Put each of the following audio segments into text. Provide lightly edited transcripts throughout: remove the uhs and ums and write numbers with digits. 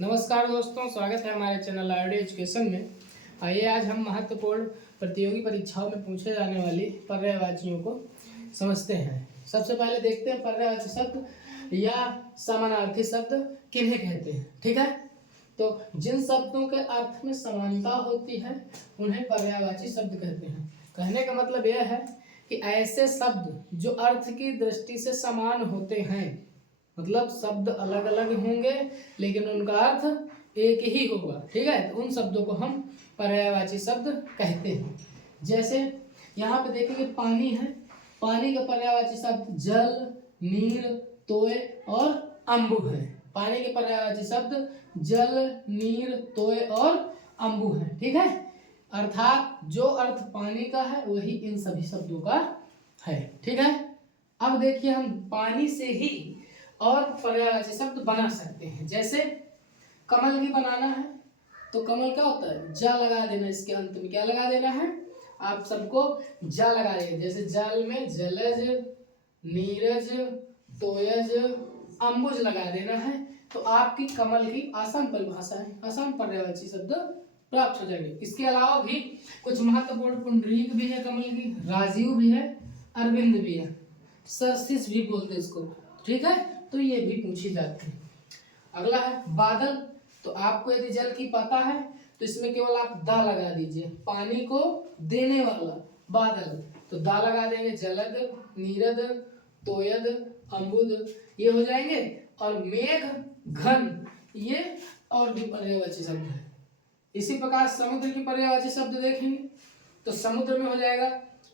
नमस्कार दोस्तों, स्वागत है हमारे चैनल आईडी एजुकेशन में। आइए आज हम महत्वपूर्ण प्रतियोगी परीक्षाओं में पूछे जाने वाली पर्यायवाचियों को समझते हैं। सबसे पहले देखते हैं पर्यायवाची शब्द या समानार्थी शब्द किन्हें कहते हैं। ठीक है, तो जिन शब्दों के अर्थ में समानता होती है उन्हें पर्यायवाची शब्द कहते हैं। कहने का मतलब यह है कि ऐसे शब्द जो अर्थ की दृष्टि से समान होते हैं, मतलब शब्द अलग अलग होंगे लेकिन उनका अर्थ एक ही होगा। ठीक है, तो उन शब्दों को हम पर्यायवाची शब्द कहते हैं। जैसे यहाँ पे देखेंगे पानी है, पानी का पर्यायवाची शब्द जल, नीर, तोय और अम्बु है। पानी के पर्यायवाची शब्द जल, नीर, तोय और अम्बु है। ठीक है, अर्थात जो अर्थ पानी का है वही इन सभी शब्दों का है। ठीक है, अब देखिए हम पानी से ही और पर्यायवाची शब्द बना सकते हैं। जैसे कमल की बनाना है तो कमल क्या होता है, जा लगा देना, इसके अंत में क्या लगा देना है, आप सबको जा लगा देंगे। जैसे जल में जलज, नीरज, तोयज, अम्बुज लगा देना है तो आपकी कमल की आसान परिभाषा है, आसान पर्यायवाची शब्द प्राप्त हो जाएंगे। इसके अलावा भी कुछ महत्वपूर्ण पुंडरीक भी है कमल की, राजीव भी है, अरविंद भी है, सरसिस भी बोलते हैं इसको। ठीक है, तो ये भी पूछी जाती है। अगला है बादल, तो आपको यदि जल की पता है तो इसमें केवल आप दा लगा दीजिए, पानी को देने वाला बादल, तो दा लगा देंगे। जलद, नीरद, तोयद, अम्बुद ये हो जाएंगे। और मेघ, घन ये और भी पर्यायवाची शब्द है। इसी प्रकार समुद्र की पर्यायवाची शब्द देखेंगे तो समुद्र में हो जाएगा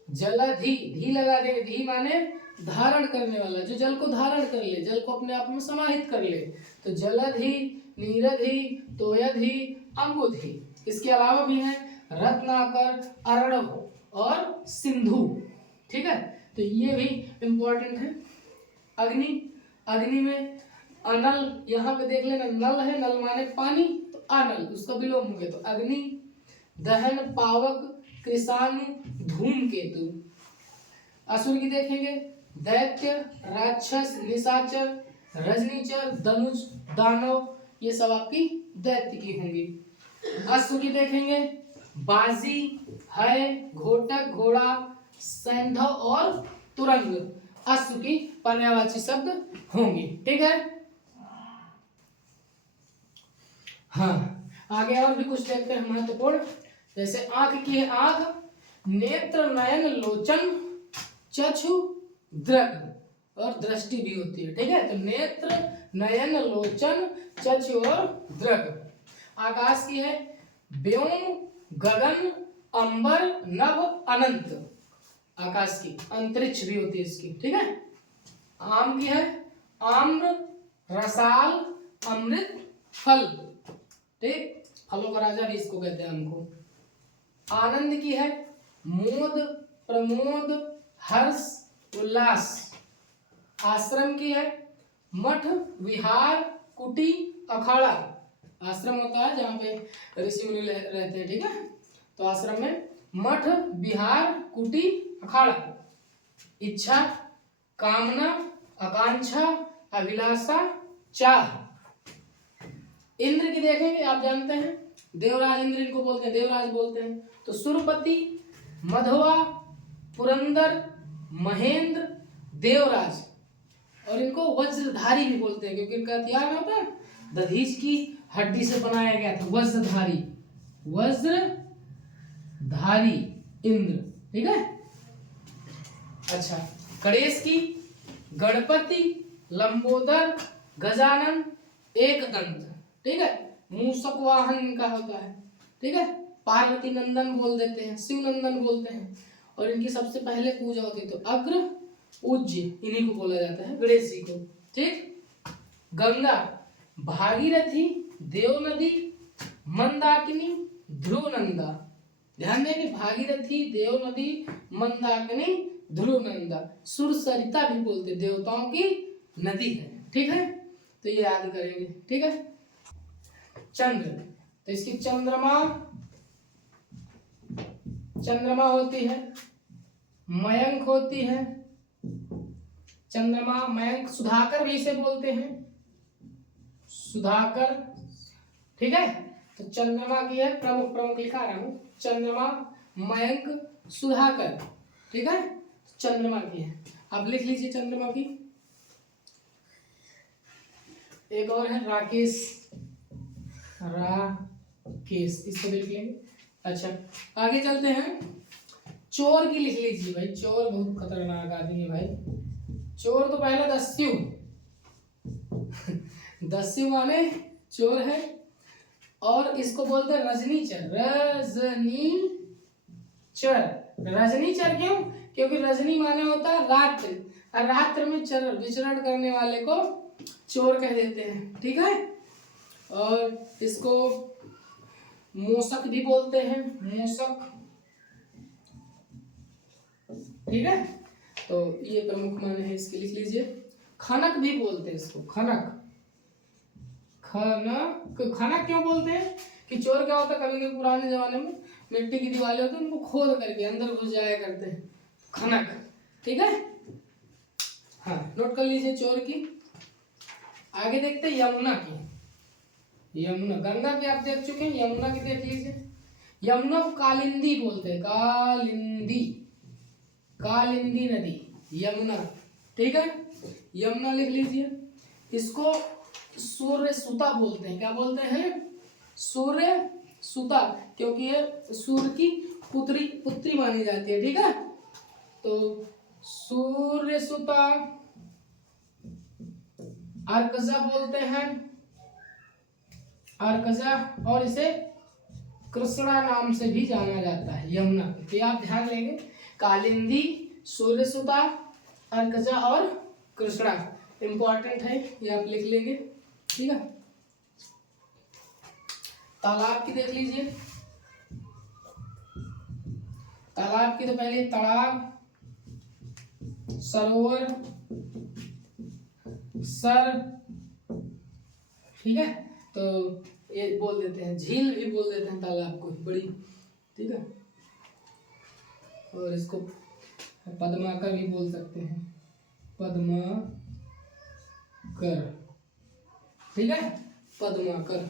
जलधि, धी लगा देंगे, धी माने धारण करने वाला, जो जल को धारण कर ले, जल को अपने आप में समाहित कर ले, तो जलधि, नीरधि, तोयधि, अम्बुधि। इसके अलावा भी है रत्नाकर, अरणव और सिंधु। ठीक है, तो ये भी इंपॉर्टेंट है। अग्नि, अग्नि में अनल, यहाँ पे देख लेना नल है, नल माने पानी, तो अनल उसका विलोम हो गया तो अग्नि। दहन, पावक, कृषाणु, धूमकेतु। असुर की देखेंगे दैत्य, राक्षस, निशाचर, रजनीचर, धनुष, दानव ये सब आपकी दैत्य की होंगी। अश्व की देखेंगे बाजी, है, घोटक, घोड़ा, सैंधव और तुरंग अश्व की पर्यायवाची शब्द होंगी। ठीक है, हाँ आगे और भी कुछ देखते हैं महत्वपूर्ण। जैसे आंख की है आंख, नेत्र, नयन, लोचन, चक्षु, दृग और दृष्टि भी होती है। ठीक है, तो नेत्र, नयन, लोचन, चक्षु और दृग। आकाश की है व्योम, गगन, अंबर, नभ, अनंत। आकाश की अंतरिक्ष भी होती है इसकी। ठीक है, आम की है आम्र, रसाल, अमृत, फल। ठीक, फलों का राजा भी इसको कहते हैं आम को। आनंद की है मोद, प्रमोद, हर्ष, उल्लास। आश्रम की है मठ, विहार, कुटी, अखाड़ा। आश्रम होता है जहाँ पे ऋषि मुनि रहते हैं। ठीक है, तो आश्रम में मठ, विहार, कुटी, अखाड़ा। इच्छा, कामना, आकांक्षा, अभिलाषा, चाह। इंद्र की देखेंगे, आप जानते हैं देवराज, इंद्र इनको बोलते हैं, देवराज बोलते हैं। तो सुरपति, मधवा, पुरंदर, महेंद्र, देवराज। और इनको वज्रधारी भी बोलते हैं क्योंकि इनका हथियार होता है दधीच की हड्डी से बनाया गया था, वज्रधारी, वज्रधारी इंद्र। ठीक है, अच्छा गणेश की गणपति, लंबोदर, गजानन, एकदंत। ठीक है, मूषक वाहन इनका होता है। ठीक है, पार्वती नंदन बोल देते हैं, शिव नंदन बोलते हैं। और इनकी सबसे पहले पूजा होती है तो अग्र पूज्य इन्हीं को बोला जाता है, गणेश जी को। ठीक, गंगा, भागीरथी, देव नदी, मंदाकिनी, ध्रुव नंदा। ध्यान देंगे भागीरथी, देव नदी, मंदाकिनी, ध्रुव नंदा। सुरसरिता भी बोलते, देवताओं की नदी है। ठीक है, तो ये याद करेंगे। ठीक है, चंद्र, तो इसकी चंद्रमा, चंद्रमा होती है, मयंक होती है, चंद्रमा, मयंक। सुधाकर भी इसे बोलते हैं, सुधाकर, ठीक है। तो चंद्रमा की है, प्रमुख प्रमुख लिखा रहा हूँ, चंद्रमा, मयंक, सुधाकर, ठीक है, चंद्रमा की है। आप लिख लीजिए चंद्रमा की। एक और है राकेश, राकेश, इसको भी लिख लेंगे। अच्छा आगे चलते हैं, चोर की लिख लीजिए भाई, चोर बहुत खतरनाक आदमी है भाई। चोर तो पहले दस्यु दस्यु माने चोर है, और इसको बोलते हैं रजनीचर, रजनीचर। रजनीचर क्यों? क्योंकि रजनी माने होता है रात्र, और रात्र में विचरण करने वाले को चोर कह देते हैं, ठीक है। और इसको मूसक भी बोलते हैं, मूसक, ठीक है। तो ये प्रमुख माने हैं, इसके लिख लीजिए। खनक भी बोलते हैं इसको, खनक, खनक। खनक क्यों बोलते हैं? कि चोर क्या होता है, कभी कभी पुराने जमाने में मिट्टी की दीवारें होती है, उनको खोद करके अंदर घुस जाया करते हैं, खनक, ठीक है। हाँ नोट कर लीजिए चोर की। आगे देखते हैं यमुना की। यमुना, गंगा की आप देख चुके हैं, यमुना की देख लीजिए। यमुना को कालिंदी बोलते हैं, कालिंदी, कालिंदी नदी, यमुना, ठीक है। यमुना लिख लीजिए। इसको सूर्य सुता बोलते हैं, क्या बोलते हैं? सूर्य सुता, क्योंकि ये सूर्य की पुत्री मानी जाती है, ठीक है। तो सूर्य सुता, अर्कजा बोलते हैं, अर्कजा, और इसे कृष्णा नाम से भी जाना जाता है, यमुना। तो आप ध्यान लेंगे, कालिंदी, सूर्यसुता, अर्कजा और कृष्णा इंपॉर्टेंट है, ये आप लिख लेंगे, ठीक है। तालाब की देख लीजिए। तालाब की तो पहले तालाब, सरोवर, सर, ठीक है। तो ये बोल देते हैं, झील भी बोल देते हैं तालाब को, बड़ी, ठीक है। और इसको पद्माकर भी बोल सकते हैं, पद्माकर, ठीक है, पद्माकर।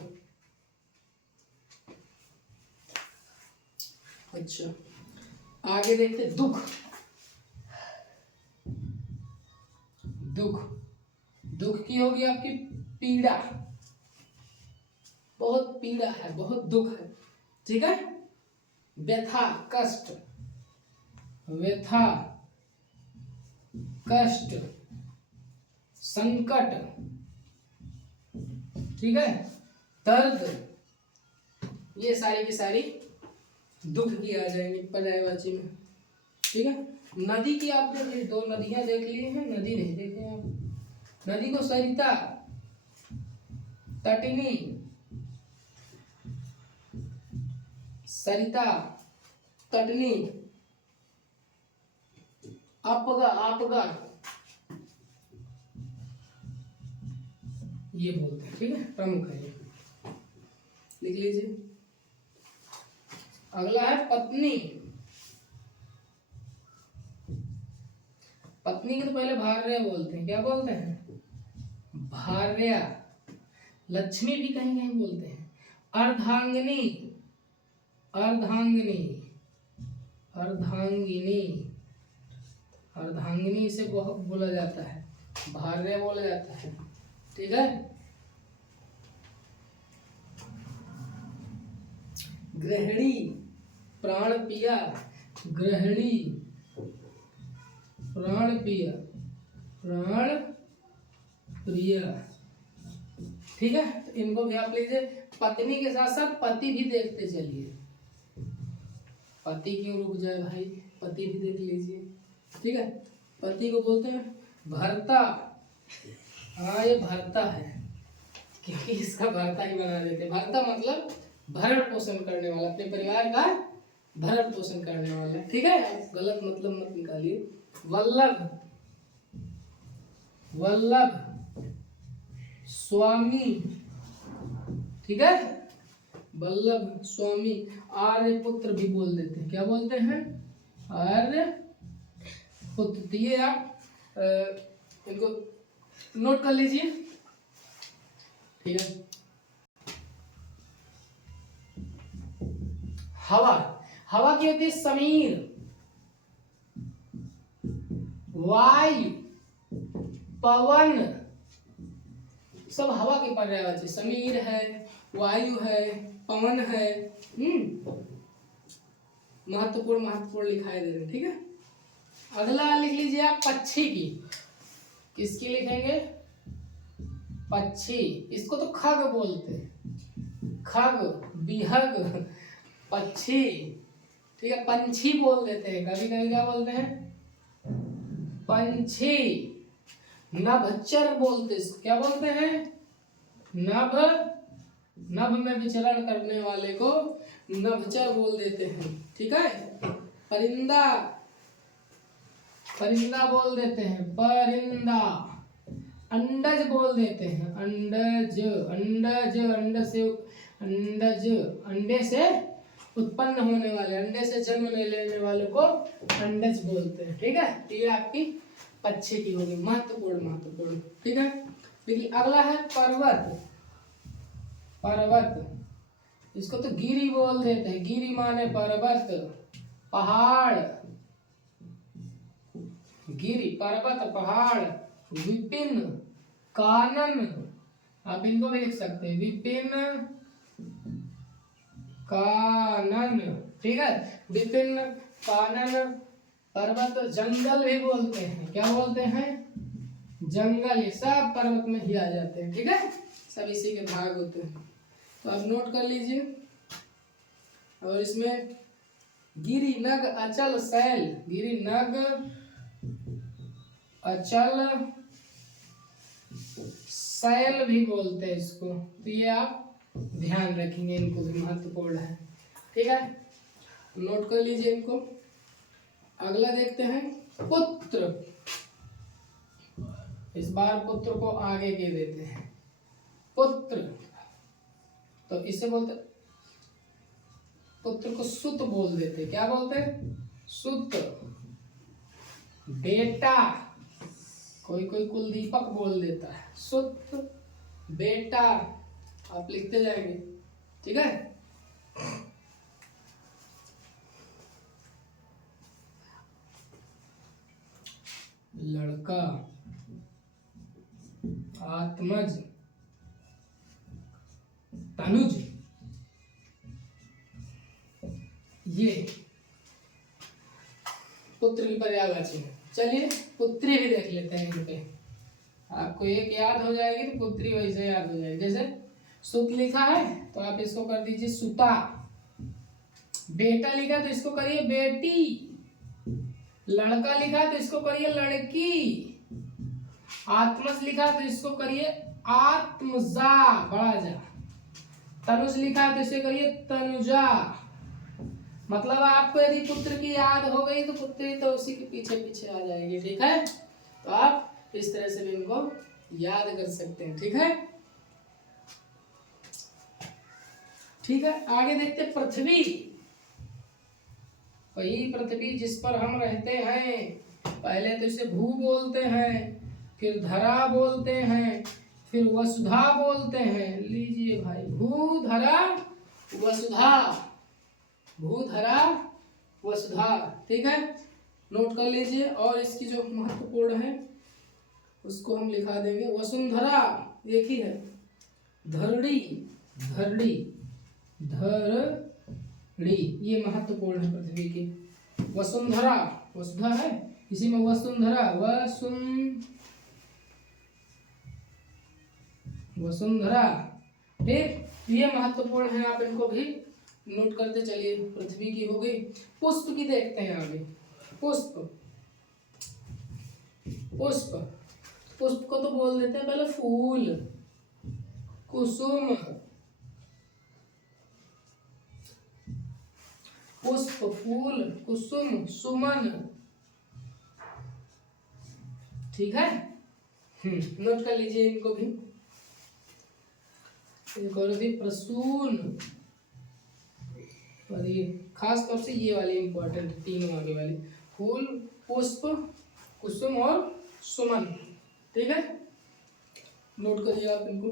अच्छा आगे देखते दुख। दुख, दुख की होगी आपकी पीड़ा, बहुत पीड़ा है, बहुत दुख है, ठीक है। व्यथा, कष्ट, व्यथा, कष्ट, संकट, ठीक है, दर्द, ये सारी की सारी दुख की आ जाएंगी पर्यायवाची में, ठीक है। नदी की आप देख लीजिए, दो नदियां देख ली हैं, नदी नहीं देखे आप। नदी को सरिता, तटिनी, सरिता, तटनी, आपगा, आपगा, ये बोलते हैं, ठीक है, प्रमुख है, लिख लीजिए। अगला है पत्नी। पत्नी के तो पहले भार्या बोलते हैं, क्या बोलते हैं? भार्या। लक्ष्मी भी कहीं कहीं बोलते हैं। अर्धांगिनी, अर्धांगिनी, अर्धांगिनी, अर्धांगिनी से बोला जाता है, भार्या बोला जाता है, ठीक है। गृहिणी, प्राण पिया, गृहिणी, प्राण पिया, प्राण प्रिया, ठीक है। तो इनको भी आप लीजिए। पत्नी के साथ साथ पति भी देखते चलिए, पति क्यों रुक जाए भाई, पति भी देख लीजिए, ठीक है। पति को बोलते हैं भर्ता। हाँ ये भर्ता है, क्योंकि इसका भर्ता ही बना देते। भर्ता मतलब भरण पोषण करने वाला, अपने परिवार का भरण पोषण करने वाला, ठीक है। गलत मतलब मत निकालिए। वल्लभ, वल्लभ, स्वामी, ठीक है, वल्लभ, स्वामी। आर्य पुत्र भी बोल देते हैं, क्या बोलते हैं? आर्य पुत्र। तो ये आप इनको नोट कर लीजिए, ठीक है। हवा, हवा की होती है समीर, वायु, पवन, सब हवा के पर्यायवाची। समीर है, वायु है, पवन है। महत्वपूर्ण महत्वपूर्ण लिखाई दे रहे, ठीक है। अगला लिख लीजिए आप पक्षी की। किसकी लिखेंगे? पक्षी। इसको तो खग बोलते हैं, खग, बिहग, पक्षी, ठीक है। पंछी बोल देते हैं कभी कभी, क्या बोलते हैं? पंछी। नभचर बोलते, क्या बोलते हैं? नभ, नभ में विचरण करने वाले को नभचर बोल देते हैं, ठीक है। परिंदा, परिंदा बोल देते हैं, परिंदा। अंडज बोल देते हैं, अंडज, अंडज, अंड से, अंडज, अंडे से उत्पन्न होने वाले, अंडे से जन्म लेने वाले को अंडज बोलते हैं, ठीक है। ये आपकी पक्षी की होगी, महत्वपूर्ण महत्वपूर्ण, ठीक है। देखिए अगला है पर्वत। पर्वत, इसको तो गिरी बोल देते हैं, गिरी माने पर्वत, पहाड़, गिरी, पर्वत, पहाड़। विपिन, कानन, आप इनको भी लिख सकते हैं, विपिन, कानन, ठीक है। विपिन, कानन, पर्वत। जंगल भी बोलते हैं, क्या बोलते हैं? जंगल। ये सब पर्वत में ही आ जाते हैं, ठीक है। सब इसी के भाग होते हैं, तो आप नोट कर लीजिए। और इसमें गिरि, नग, अचल, शैल। गिरि, नग, अचल, शैल भी बोलते हैं इसको, तो ये आप ध्यान रखेंगे, इनको भी महत्वपूर्ण है, ठीक है। नोट कर लीजिए इनको। अगला देखते हैं पुत्र। इस बार पुत्र को आगे के देते हैं, पुत्र। तो इसे बोलते, पुत्र को सुत बोल देते, क्या बोलते हैं? सुत। बेटा, कोई कोई कुलदीपक बोल देता है, सुत, बेटा, आप लिखते जाएंगे, ठीक है। लड़का, आत्मज, तनुज। ये पुत्र की पर्यायवाची है। चलिए पुत्री भी देख लेते हैं इनके। आपको एक याद हो जाएगी तो पुत्री वैसे याद हो जाएगी। जैसे सुत लिखा है तो आप इसको कर दीजिए सुता। बेटा लिखा तो इसको करिए बेटी। लड़का लिखा तो इसको करिए लड़की। आत्मज लिखा तो इसको करिए आत्मजा, बड़ा जा। तनुज लिखा तो इसे करिए तनुजा। मतलब आपको यदि पुत्र की याद हो गई तो पुत्री तो उसी के पीछे पीछे आ जाएगी, ठीक है। तो आप इस तरह से भी इनको याद कर सकते हैं, ठीक है। ठीक है, आगे देखते पृथ्वी। वही पृथ्वी जिस पर हम रहते हैं। पहले तो इसे भू बोलते हैं, फिर धरा बोलते हैं, फिर वसुधा बोलते हैं। लीजिए भाई, भू, धरा, वसुधा, भू, धरा, वसुधा, ठीक है। नोट कर लीजिए। और इसकी जो महत्वपूर्ण है उसको हम लिखा देंगे वसुंधरा। एक ही है, धरड़ी, धरड़ी, धरड़ी, ये महत्वपूर्ण है पृथ्वी की। वसुंधरा, वसुधा है, इसी में वसुंधरा, वसुंधरा, ठीक। ये महत्वपूर्ण है, आप इनको भी नोट करते चलिए। पृथ्वी की हो गई। पुष्प की देखते हैं आगे। पुष्प, पुष्प, पुष्प को तो बोल देते हैं पहले फूल, कुसुम, पुष्प, फूल, कुसुम, सुमन, ठीक है। नोट कर लीजिए इनको भी। प्रसून, और ये खास तौर से ये वाली इंपॉर्टेंट, तीनों आगे वाली, फूल, पुष्प, कुसुम और सुमन, ठीक है। नोट करिए आप इनको।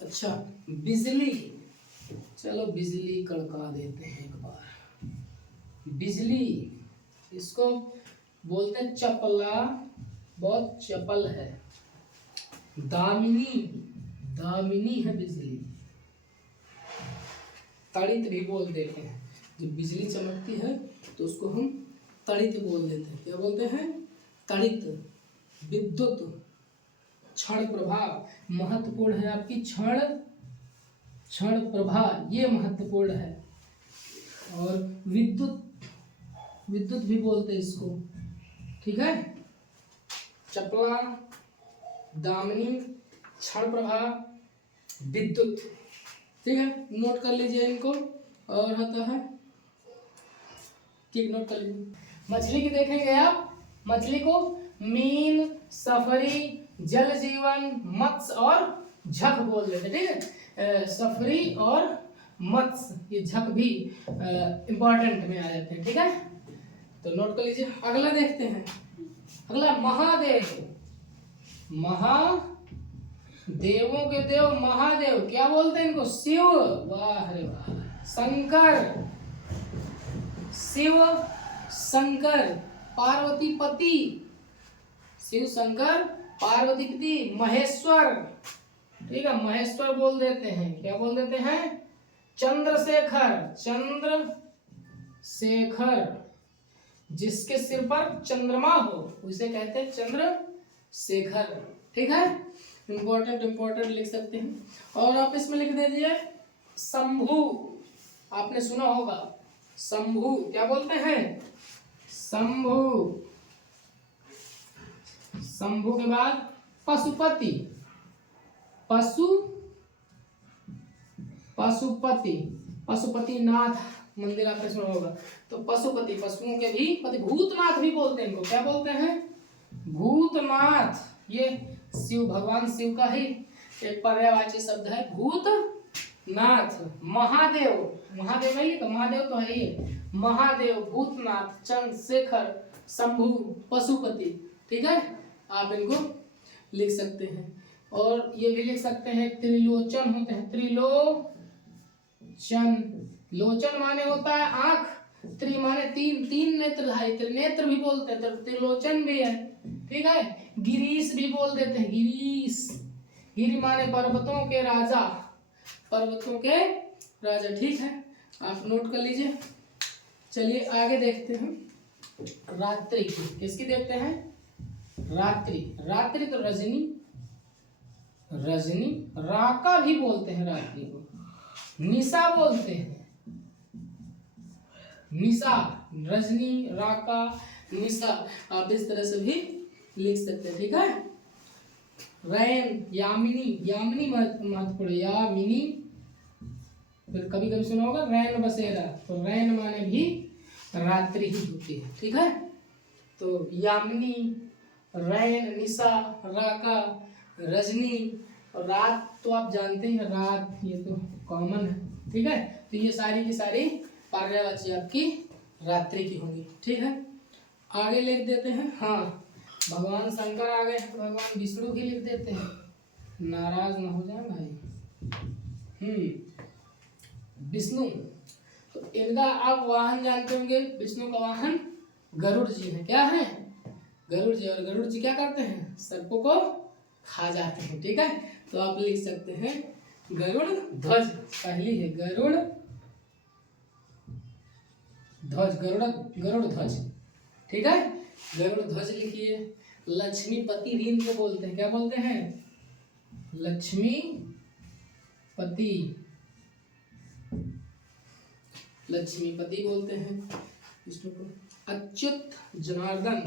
अच्छा, बिजली, चलो बिजली कड़का देते हैं एक बार। बिजली, इसको बोलते हैं चपला, बहुत चपल है। दामिनी, दामिनी है बिजली। तड़ित भी बोल देते हैं, जब बिजली चमकती है तो उसको हम तड़ित बोल देते हैं। क्या बोलते हैं? तड़ित। विद्युत, क्षण प्रभा, महत्वपूर्ण है आपकी क्षण प्रभा, ये महत्वपूर्ण है। और विद्युत, विद्युत भी बोलते हैं इसको, ठीक है। चपला, दामिनी, क्षण प्रभा, विद्युत, ठीक है। नोट कर लीजिए इनको। और होता है, ठीक, नोट कर लीजिए। मछली की देखेंगे आप, मछली को मीन, सफरी, जल जीवन, मत्स्य और झक बोल देते, ठीक है। सफरी और मत्स्य, ये झक भी इंपॉर्टेंट में आ जाते हैं, ठीक है। तो नोट कर लीजिए। अगला देखते हैं, अगला महादेव। महादेवों के देव महादेव, क्या बोलते हैं इनको? शिव, वाह रे वाह। शंकर, शिव शंकर, पार्वती पति, शिव शंकर पार्वती पति, महेश्वर, ठीक है, महेश्वर बोल देते हैं। क्या बोल देते हैं? चंद्रशेखर, चंद्रशेखर, जिसके सिर पर चंद्रमा हो उसे कहते हैं चंद्रशेखर, ठीक है। इंपॉर्टेंट लिख सकते हैं। और आप इसमें लिख दीजिए शंभु, आपने सुना होगा शंभु, क्या बोलते हैं? शंभु। शंभु के बाद पशुपति, पशुपति नाथ मंदिर आपने सुना होगा। तो पशुपति, पशुओं के भी पति, भूतनाथ भी बोलते हैं इनको। क्या बोलते हैं? भूतनाथ। ये शिव, भगवान शिव का ही एक पर्यायवाची शब्द है, भूतनाथ। महादेव, महादेव नहीं लिखा, महादेव तो है ही, महादेव, भूतनाथ, चंद्रशेखर, शंभु, पशुपति, ठीक है। आप इनको लिख सकते हैं। और ये भी लिख सकते हैं त्रिलोचन होते हैं, त्रिलोचन। लोचन माने होता है आंख, त्रि माने तीन, तीन नेत्रधारी, त्रिनेत्र भी बोलते हैं, त्रिलोचन भी है, ठीक है। गिरीश भी बोल देते हैं, गिरीश। गिरि माने पर्वतों के राजा, पर्वतों के राजा, ठीक है। आप नोट कर लीजिए। चलिए आगे देखते हैं रात्रि की। किसकी देखते हैं? रात्रि। रात्रि तो रजनी, रजनी, राका भी बोलते हैं रात्रि को, निशा बोलते हैं, निशा, रजनी, राका, निशा, आप इस तरह से भी लिख सकते हैं, ठीक है। रैन, यामिनी, यामिनी महत्वपूर्ण, यामिनी। फिर कभी कभी सुना होगा रैन बसेरा, तो रैन माने भी रात्रि ही होती है, ठीक है। तो यामिनी, रैन, निशा, राका, रजनी, और रात तो आप जानते हैं, रात ये तो कॉमन है, ठीक है। तो ये सारी की सारी पर्यायवाची आपकी रात्रि की होंगी, ठीक है। आगे लिख देते हैं, हाँ, भगवान शंकर आ गए, भगवान विष्णु भी लिख देते हैं, नाराज ना हो जाए भाई। विष्णु, तो इनका आप वाहन जानते होंगे, विष्णु का वाहन गरुड़ जी है। क्या है? गरुड़ जी। और गरुड़ जी क्या करते हैं? सर्पों को खा जाते हैं, ठीक है। तो आप लिख सकते हैं गरुड़ ध्वज, पहली है गरुड़ ध्वज, गरुड़ ध्वज, ठीक है। गरुड़ ध्वज लिखिए। लक्ष्मीपति भी इनको बोलते हैं, क्या बोलते हैं? लक्ष्मीपति, लक्ष्मीपति बोलते हैं विष्णु को। अच्युत, जनार्दन,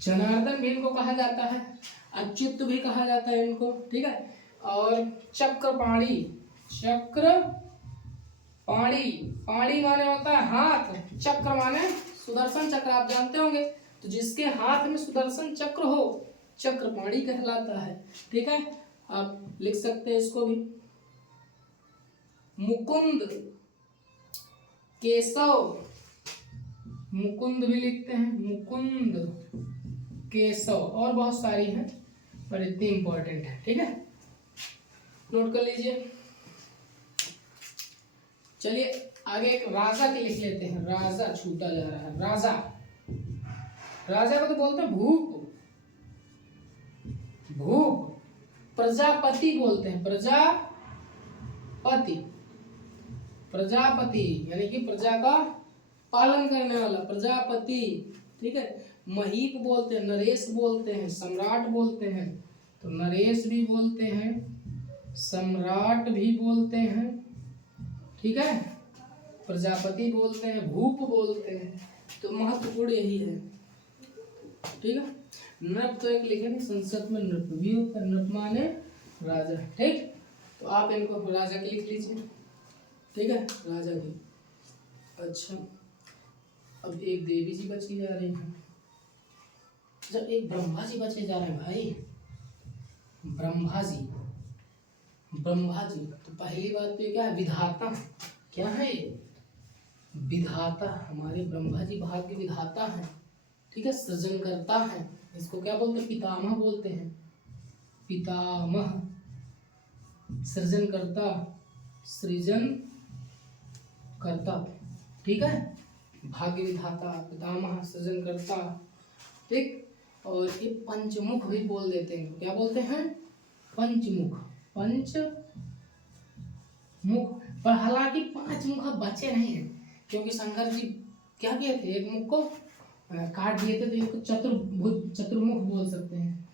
जनार्दन भी इनको कहा जाता है, अच्युत भी कहा जाता है इनको, ठीक है। और चक्रपाणी, चक्रपाणी, पाणी माने होता है हाथ, चक्र माने सुदर्शन चक्र, आप जानते होंगे। तो जिसके हाथ में सुदर्शन चक्र हो चक्रपाणी कहलाता है, ठीक है। आप लिख सकते हैं इसको भी। मुकुंद, केशव, मुकुंद भी लिखते हैं, मुकुंद, केशव, और बहुत सारी हैं पर इतनी इंपॉर्टेंट है। ठीक है, नोट कर लीजिए। चलिए आगे एक राजा के लिख लेते हैं। राजा छूटा जा रहा है। राजा, राजा को तो बोलते हैं भूप, भूप। प्रजापति बोलते हैं, प्रजापति, प्रजापति यानी कि प्रजा का पालन करने वाला, प्रजापति। ठीक है, महीप बोलते हैं, नरेश बोलते हैं, सम्राट बोलते हैं, तो नरेश भी बोलते हैं, सम्राट भी बोलते हैं। ठीक है, प्रजापति बोलते हैं, भूप बोलते हैं, तो महत्वपूर्ण यही है। ठीक है, नृप तो एक लिखे नहीं, संस्कृत में नृप भी होता है, नृप माने राजा। ठीक, तो आप इनको राजा के लिख लीजिए। ठीक है, राजा की। अच्छा, अब एक देवी जी बची जा रही है, जब एक ब्रह्मा जी बचे जा रहे हैं भाई, ब्रह्मा जी, ब्रह्मा जी। तो पहली बात तो क्या है, विधाता। क्या है ये, विधाता। हमारे ब्रह्मा जी भाग्य विधाता है। ठीक है, सृजन करता है, इसको क्या बोलते हैं, पितामह बोलते हैं, पितामह। सृजन करता, सृजन करता। ठीक है, भाग्य विधाता, पितामह, सृजन करता। ठीक, और ये पंचमुख भी बोल देते हैं, क्या बोलते हैं, पंचमुख, पंचमुख। पर हालांकि 5 मुख अब बचे नहीं है, क्योंकि शंकर जी क्या किए थे, एक मुख को काट दिए थे, तो इनको चतुर्भुज, चतुर्मुख बोल सकते हैं,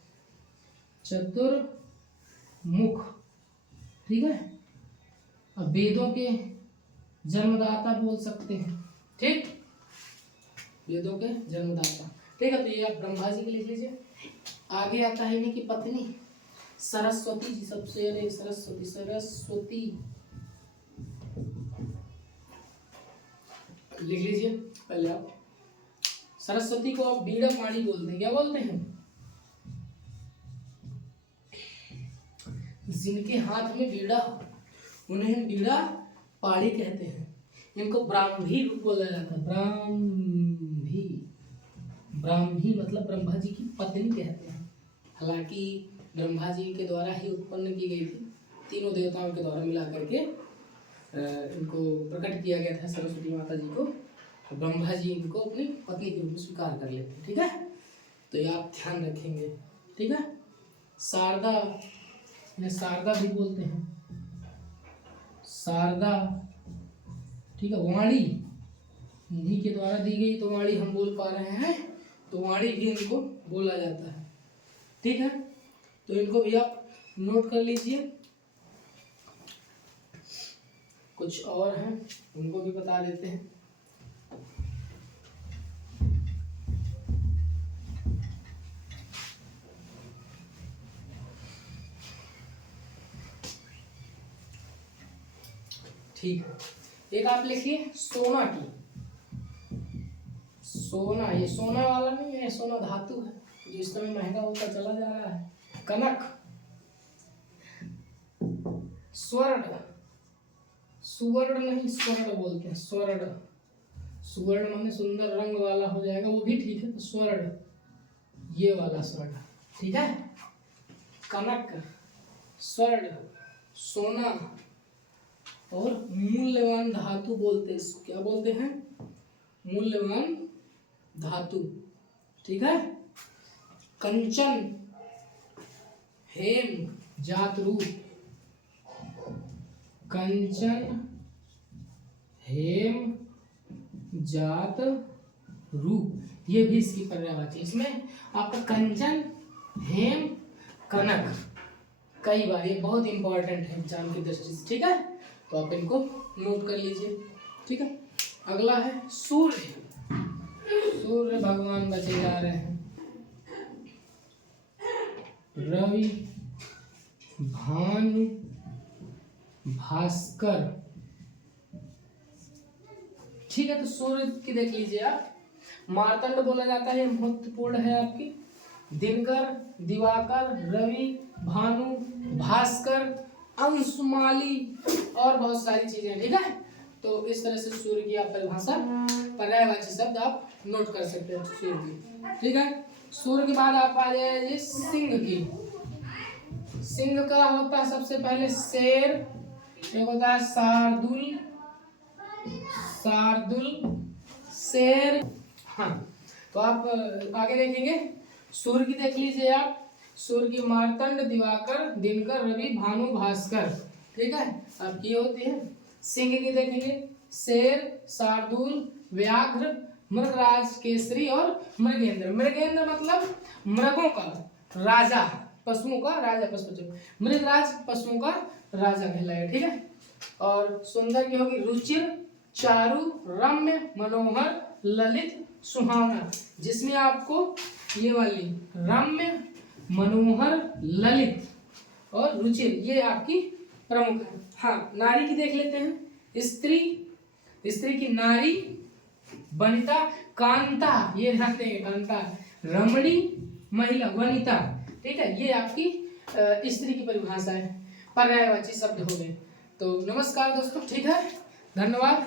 चतुर्मुख। ठीक है, अब वेदों के जन्मदाता बोल सकते हैं। ठीक, वेदों के जन्मदाता। ठीक है, तो ये आप ब्रह्मा जी के लिख लीजिए। आगे आता है इन्हीं की पत्नी सरस्वती जी, सबसे अरे सरस्वती, सरस्वती लिख लीजिए पहले आप। सरस्वती को आप बीड़ा पाणी बोलते हैं, क्या बोलते हैं, जिनके हाथ में बीड़ा हो उन्हें बीड़ा पाणी कहते हैं। इनको ब्राह्मी बोला जाता है, ब्राह्मी, ब्राह्मी मतलब ब्रह्मा जी की पत्नी कहते हैं। हालांकि ब्रह्मा जी के द्वारा ही उत्पन्न की गई थी, तीनों देवताओं के द्वारा मिला करके इनको प्रकट किया गया था, सरस्वती माता जी को। तो ब्रह्मा जी इनको अपनी पत्नी के रूप में स्वीकार कर लेते हैं। ठीक है, तो ये आप ध्यान रखेंगे। ठीक है, शारदा, इन्हें शारदा भी बोलते हैं, शारदा। ठीक है, वाणी इन्हीं के द्वारा दी गई, तो वाणी हम बोल पा रहे हैं, तो वाणी भी इनको बोला जाता है। ठीक है, तो इनको भी आप नोट कर लीजिए। कुछ और हैं उनको भी बता देते हैं। ठीक है, एक आप लिखिए सोना की। सोना, ये सोना वाला नहीं है, सोना धातु है जो इस समय महंगा होता चला जा रहा है। कनक, स्वर्ण, सुवर्ण नहीं स्वर्ण बोलते हैं, स्वर्ण। सुवर्ण माने सुंदर रंग वाला हो जाएगा, वो भी ठीक है, तो स्वर्ण, ये वाला स्वर्ण। ठीक है, कनक, स्वर्ण, सोना, और मूल्यवान धातु बोलते हैं, क्या बोलते हैं, मूल्यवान धातु। ठीक है, कंचन, हेम, जात रूप, कंचन, हेम, जात रूप, ये भी इसकी पर्यायवाची। इसमें आपका कंचन, हेम, कनक कई बार, ये बहुत इंपॉर्टेंट है एग्जाम की दृष्टि से। ठीक है, तो आप इनको नोट कर लीजिए। ठीक है, अगला है सूर्य। सूर्य भगवान बचे जा रहे हैं, रवि, भानु, भास्कर। ठीक है, तो सूर्य की देख लीजिए आप। मार्तंड बोला जाता है, महत्वपूर्ण है आपकी। दिनकर, दिवाकर, रवि, भानु, भास्कर, अंशुमाली और बहुत सारी चीजें। ठीक है, तो इस तरह से सूर्य की आप परिभाषा, पर्यायवाची शब्द आप नोट कर सकते हैं सूर्य की। ठीक है, सूर के बाद आप आ जाए जी सिंह की। सिंह का होता है सबसे पहले शेर, एक होता है शार्दुल, शार्दुल शेर। हाँ, तो आप आगे देखेंगे सूर्य की देख लीजिए आप। सूर्य की मार्तंड, दिवाकर, दिनकर, रवि, भानु, भास्कर। ठीक है, अब ये होती है। सिंह की देखेंगे शेर, शार्दुल, व्याघ्र, मृगराज, केसरी और मृगेंद्र। मृगेंद्र मतलब मृगों का राजा, पशुओं का राजा, पशु मृगराज पशुओं का राजा कहलाएगा। ठीक है, और सुंदर की होगी रुचिर, चारु, रम्य, मनोहर, ललित, सुहावना, जिसमें आपको ये वाली रम्य, मनोहर, ललित और रुचिर ये आपकी प्रमुख है। हाँ, नारी की देख लेते हैं। स्त्री, स्त्री की नारी, वनिता, कांता, ये ध्यान देंगे कांता, रमणी, महिला, वनिता। ठीक है, ये आपकी स्त्री की परिभाषा है, पर्यायवाची शब्द हो गए। तो नमस्कार दोस्तों, ठीक है, धन्यवाद।